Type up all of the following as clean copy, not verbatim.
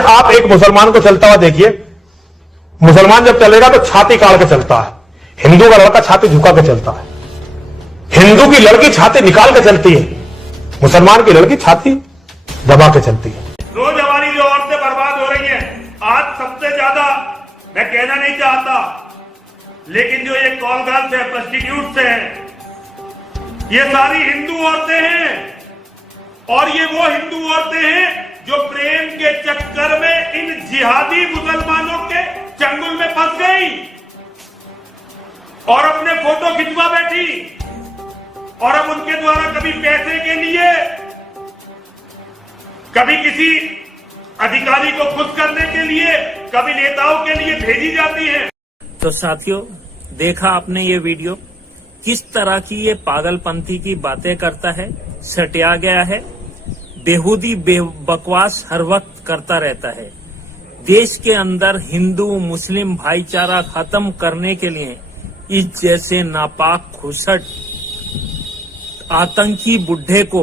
आप एक मुसलमान को चलता हुआ देखिए, मुसलमान जब चलेगा तो छाती काट के चलता है, हिंदू का लड़का छाती झुका के चलता है, हिंदू की लड़की छाती निकाल के चलती है, मुसलमान की लड़की छाती दबा के चलती है। रोज हमारी जो औरतें बर्बाद हो रही हैं, आज सबसे ज्यादा मैं कहना नहीं चाहता, लेकिन जो ये कॉल गर्ल्स है, प्रोस्टिट्यूट्स हैं, ये सारी हिंदू औरतें हैं। और ये वो हिंदू औरतें हैं जो प्रेम के चक्कर में इन जिहादी मुसलमानों के चंगुल में फंस गई और अपने फोटो खिंचवा बैठी। और अब उनके द्वारा कभी पैसे के लिए, कभी किसी अधिकारी को खुश करने के लिए, कभी नेताओं के लिए भेजी जाती है। तो साथियों, देखा आपने ये वीडियो, किस तरह की ये पागलपंथी की बातें करता है, सटिया गया है, बेहूदी बकवास हर वक्त करता रहता है। देश के अंदर हिंदू मुस्लिम भाईचारा खत्म करने के लिए इस जैसे नापाक खुसट आतंकी बुड्ढे को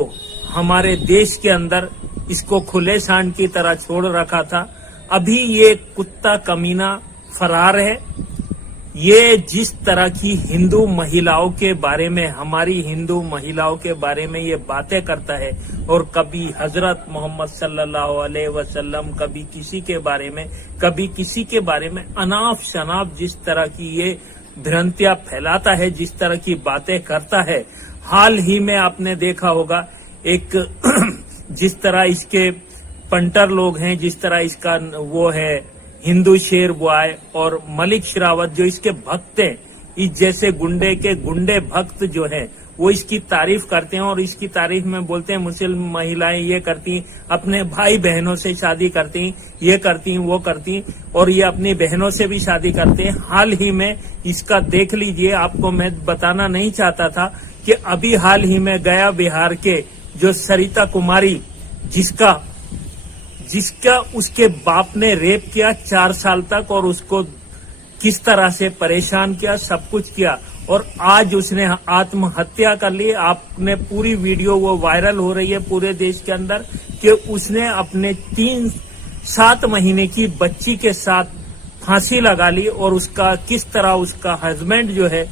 हमारे देश के अंदर इसको खुले सांड की तरह छोड़ रखा था। अभी ये कुत्ता कमीना फरार है। ये जिस तरह की हिंदू महिलाओं के बारे में, हमारी हिंदू महिलाओं के बारे में ये बातें करता है, और कभी हजरत मोहम्मद सल्लल्लाहु अलैहि वसल्लम, कभी किसी के बारे में, कभी किसी के बारे में अनाप शनाप जिस तरह की ये भ्रांतियां फैलाता है, जिस तरह की बातें करता है। हाल ही में आपने देखा होगा एक जिस तरह इसके पंटर लोग हैं, जिस तरह इसका वो है हिंदू शेर बॉय और मलिक शेरावत जो इसके भक्त हैं, इस जैसे गुंडे भक्त जो हैं वो इसकी तारीफ करते हैं और इसकी तारीफ में बोलते हैं मुस्लिम महिलाएं ये करती, अपने भाई बहनों से शादी करती, ये करती वो करती, और ये अपनी बहनों से भी शादी करते हैं। हाल ही में इसका देख लीजिए, आपको मैं बताना नहीं चाहता था कि अभी हाल ही में गया बिहार के जो सरिता कुमारी, जिसका उसके बाप ने रेप किया 4 साल तक और उसको किस तरह से परेशान किया, सब कुछ किया, और आज उसने आत्महत्या कर ली। आपने पूरी वीडियो वो वायरल हो रही है पूरे देश के अंदर कि उसने अपने 7 महीने की बच्ची के साथ फांसी लगा ली, और उसका किस तरह उसका हस्बैंड जो है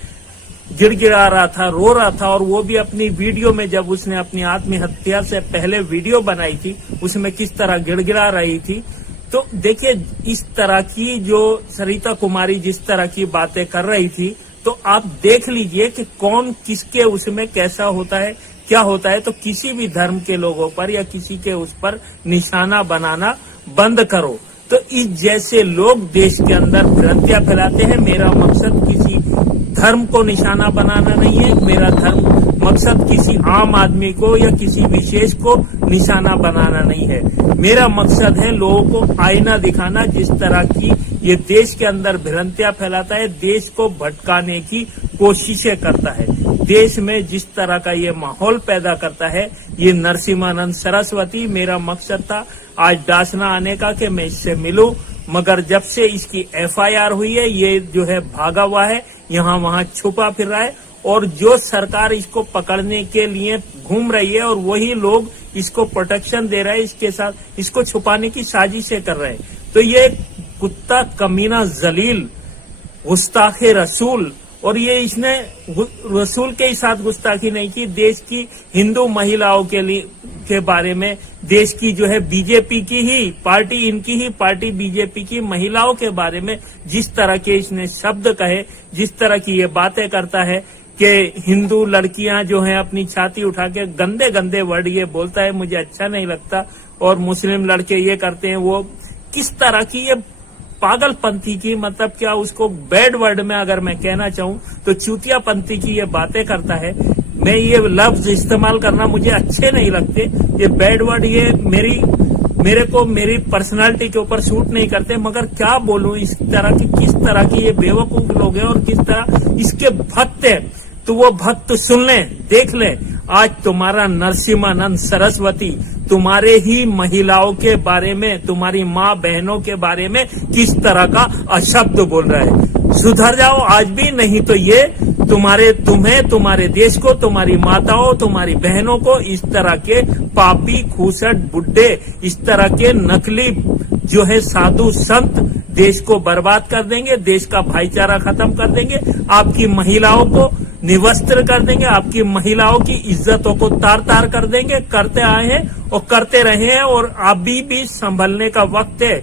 गिड़गिड़ा रहा था, रो रहा था। और वो भी अपनी वीडियो में, जब उसने अपनी आत्महत्या से पहले वीडियो बनाई थी, उसमें किस तरह गिड़गिड़ा रही थी। तो देखिए, इस तरह की जो सरिता कुमारी जिस तरह की बातें कर रही थी, तो आप देख लीजिए कि कौन किसके उसमें कैसा होता है, क्या होता है। तो किसी भी धर्म के लोगों पर या किसी के उस पर निशाना बनाना बंद करो। तो इस जैसे लोग देश के अंदर भ्रांतियां फैलाते हैं। मेरा मकसद किसी धर्म को निशाना बनाना नहीं है, मेरा मकसद किसी आम आदमी को या किसी विशेष को निशाना बनाना नहीं है। मेरा मकसद है लोगों को आईना दिखाना। जिस तरह की ये देश के अंदर भ्रांतियां फैलाता है, देश को भटकाने की कोशिशें करता है, देश में जिस तरह का ये माहौल पैदा करता है, ये नरसिम्हानंद सरस्वती, मेरा मकसद था आज डासना आने का कि मैं इससे मिलूं, मगर जब से इसकी FIR हुई है, ये जो है भागा हुआ है, यहाँ वहाँ छुपा फिर रहा है, और जो सरकार इसको पकड़ने के लिए घूम रही है और वही लोग इसको प्रोटेक्शन दे रहे हैं, इसके साथ इसको छुपाने की साजिशें कर रहे हैं। तो ये कुत्ता कमीना जलील गुस्ताखे रसूल, और ये इसने रसूल के साथ गुस्ताखी नहीं की, देश की हिंदू महिलाओं के बारे में, देश की जो है बीजेपी की ही पार्टी, इनकी ही पार्टी बीजेपी की महिलाओं के बारे में जिस तरह के इसने शब्द कहे, जिस तरह की ये बातें करता है कि हिंदू लड़कियां जो हैं अपनी छाती उठा के गंदे गंदे वर्ड ये बोलता है, मुझे अच्छा नहीं लगता। और मुस्लिम लड़के ये करते हैं, वो किस तरह की ये पागलपंथी की, मतलब क्या उसको बैड वर्ड में अगर मैं कहना चाहूं तो चूतियापंथी की ये बातें करता है। मैं ये लफ्ज इस्तेमाल करना मुझे अच्छे नहीं लगते, ये बैड वर्ड ये मेरे को मेरी पर्सनालिटी के ऊपर सूट नहीं करते, मगर क्या बोलूं, इस तरह की किस तरह की ये बेवकूफ लोग हैं और किस तरह इसके भक्त हैं। तो वो भक्त सुन लें, देख लें, आज तुम्हारा नरसिम्हानंद सरस्वती तुम्हारे ही महिलाओं के बारे में, तुम्हारी माँ बहनों के बारे में किस तरह का अशब्द बोल रहा है। सुधर जाओ आज भी, नहीं तो ये तुम्हें, तुम्हारे देश को, तुम्हारी माताओं, तुम्हारी बहनों को इस तरह के पापी खूसट बुड्ढे, इस तरह के नकली जो है साधु संत देश को बर्बाद कर देंगे, देश का भाईचारा खत्म कर देंगे, आपकी महिलाओं को निवस्त्र कर देंगे, आपकी महिलाओं की इज्जतों को तार तार कर देंगे। करते आए हैं और करते रहे हैं, और अभी भी संभलने का वक्त है।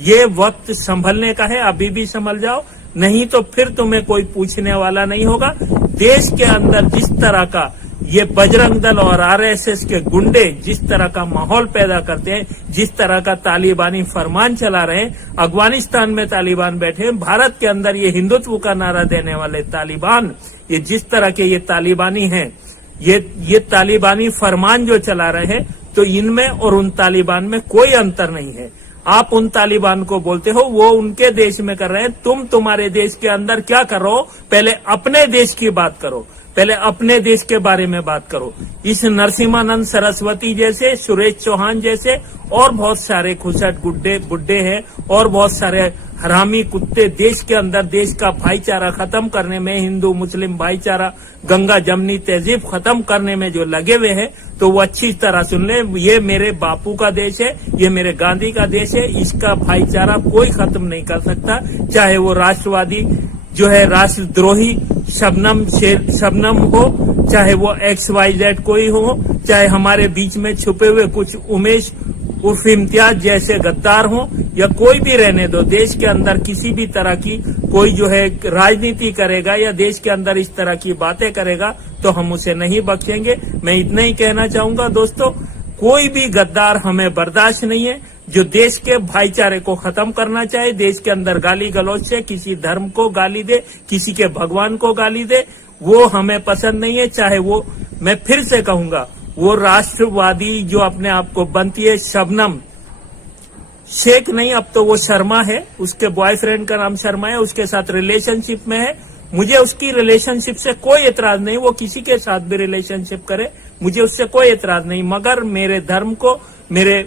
ये वक्त संभलने का है, अभी भी संभल जाओ, नहीं तो फिर तुम्हें कोई पूछने वाला नहीं होगा। देश के अंदर जिस तरह का ये बजरंग दल और आरएसएस के गुंडे जिस तरह का माहौल पैदा करते हैं, जिस तरह का तालिबानी फरमान चला रहे हैं, अफगानिस्तान में तालिबान बैठे हैं, भारत के अंदर ये हिंदुत्व का नारा देने वाले तालिबान, ये जिस तरह के ये तालिबानी हैं, ये तालिबानी फरमान जो चला रहे हैं, तो इनमें और उन तालिबान में कोई अंतर नहीं है। आप उन तालिबान को बोलते हो, वो उनके देश में कर रहे हैं, तुम तुम्हारे देश के अंदर क्या कर रहे हो? पहले अपने देश की बात करो, पहले अपने देश के बारे में बात करो। इस नरसिम्हानंद सरस्वती जैसे, सुरेश चौहान जैसे और बहुत सारे खुसट बुड्ढे हैं और बहुत सारे हरामी कुत्ते देश के अंदर देश का भाईचारा खत्म करने में, हिंदू मुस्लिम भाईचारा, गंगा जमनी तहजीब खत्म करने में जो लगे हुए हैं, तो वो अच्छी तरह सुन ले, ये मेरे बापू का देश है, ये मेरे गांधी का देश है, इसका भाईचारा कोई खत्म नहीं कर सकता। चाहे वो राष्ट्रवादी जो है राष्ट्रद्रोही शबनम हो, चाहे वो XYZ कोई हो, चाहे हमारे बीच में छुपे हुए कुछ उमेश उर्फ इम्तियाज जैसे गद्दार हो, या कोई भी रहने दो, देश के अंदर किसी भी तरह की कोई जो है राजनीति करेगा या देश के अंदर इस तरह की बातें करेगा तो हम उसे नहीं बख्शेंगे। मैं इतना ही कहना चाहूंगा दोस्तों, कोई भी गद्दार हमें बर्दाश्त नहीं है। जो देश के भाईचारे को खत्म करना चाहे, देश के अंदर गाली गलौज से किसी धर्म को गाली दे, किसी के भगवान को गाली दे, वो हमें पसंद नहीं है। चाहे वो, मैं फिर से कहूंगा, वो राष्ट्रवादी जो अपने आप को बनती है, शबनम शेख नहीं, अब तो वो शर्मा है, उसके बॉयफ्रेंड का नाम शर्मा है, उसके साथ रिलेशनशिप में है। मुझे उसकी रिलेशनशिप से कोई एतराज नहीं, वो किसी के साथ भी रिलेशनशिप करे, मुझे उससे कोई एतराज नहीं, मगर मेरे धर्म को, मेरे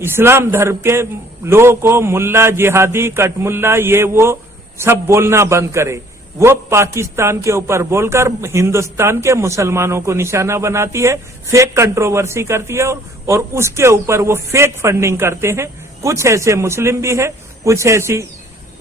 इस्लाम धर्म के लोगों को मुल्ला, जिहादी, कटमुल्ला, ये वो सब बोलना बंद करे। वो पाकिस्तान के ऊपर बोलकर हिंदुस्तान के मुसलमानों को निशाना बनाती है, फेक कंट्रोवर्सी करती है, और उसके ऊपर वो फेक फंडिंग करते हैं। कुछ ऐसे मुस्लिम भी है, कुछ ऐसी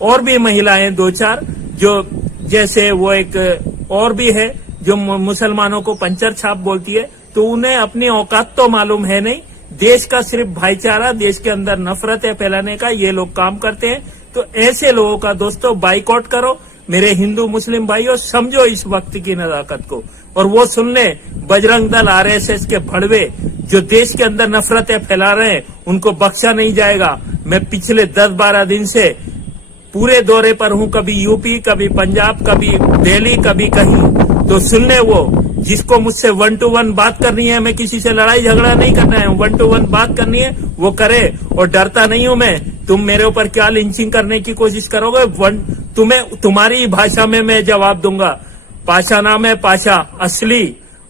और भी महिलाएं दो चार, जो जैसे वो एक और भी है जो मुसलमानों को पंचर छाप बोलती है, तो उन्हें अपनी औकात तो मालूम है नहीं। देश का सिर्फ भाईचारा, देश के अंदर नफरतें फैलाने का ये लोग काम करते हैं। तो ऐसे लोगों का दोस्तों बाइकआउट करो। मेरे हिंदू मुस्लिम भाइयों, समझो इस वक्त की नजाकत को, और वो सुन ले, बजरंग दल आरएसएस के भड़वे जो देश के अंदर नफरतें फैला रहे हैं, उनको बख्शा नहीं जाएगा। मैं पिछले 10-12 दिन से पूरे दौरे पर हूं, कभी यूपी, कभी पंजाब, कभी दिल्ली, कभी कहीं। तो सुन ले, वो जिसको मुझसे 1 to 1 बात करनी है, मैं किसी से लड़ाई झगड़ा नहीं करना है, 1 to 1 बात करनी है, वो करे, और डरता नहीं हूं मैं। तुम मेरे ऊपर क्या लिंचिंग करने की कोशिश करोगे, तुम्हारी भाषा में मैं जवाब दूंगा। पाशा नाम है, पाशा,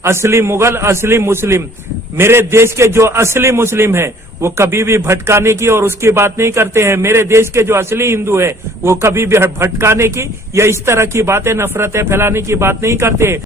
असली मुगल, असली मुस्लिम। मेरे देश के जो असली मुस्लिम हैं, वो कभी भी भटकाने की और उसकी बात नहीं करते हैं। मेरे देश के जो असली हिंदू हैं, वो कभी भी भटकाने की या इस तरह की बातें, नफरतें फैलाने की बात नहीं करते हैं।